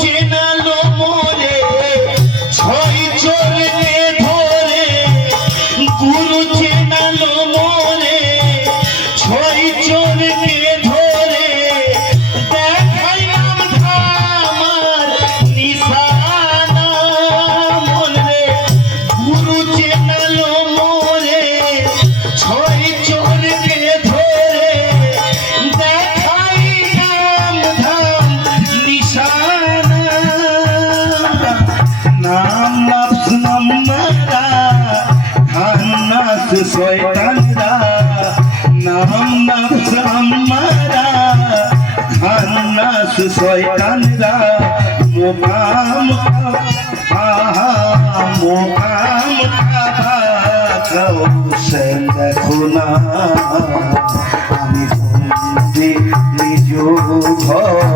চেনালো মোরে ছয় চোরকে ধরে গুরু চেনালো মোরে ছয় চোরকে ধরে দেখাইলাম আমার নিশানা মনে গুরু চেনালো মোরে ছয় চোরকে ধরে দেখাইলাম ধাম নিশানা নাম নফস নামারা খান্নাস শয়তানরা নাম নফস আমারা খান্নাস শয়তানরা মুকাম মুকাম কাছে দেখো না আমি বন্দি নিজ ঘর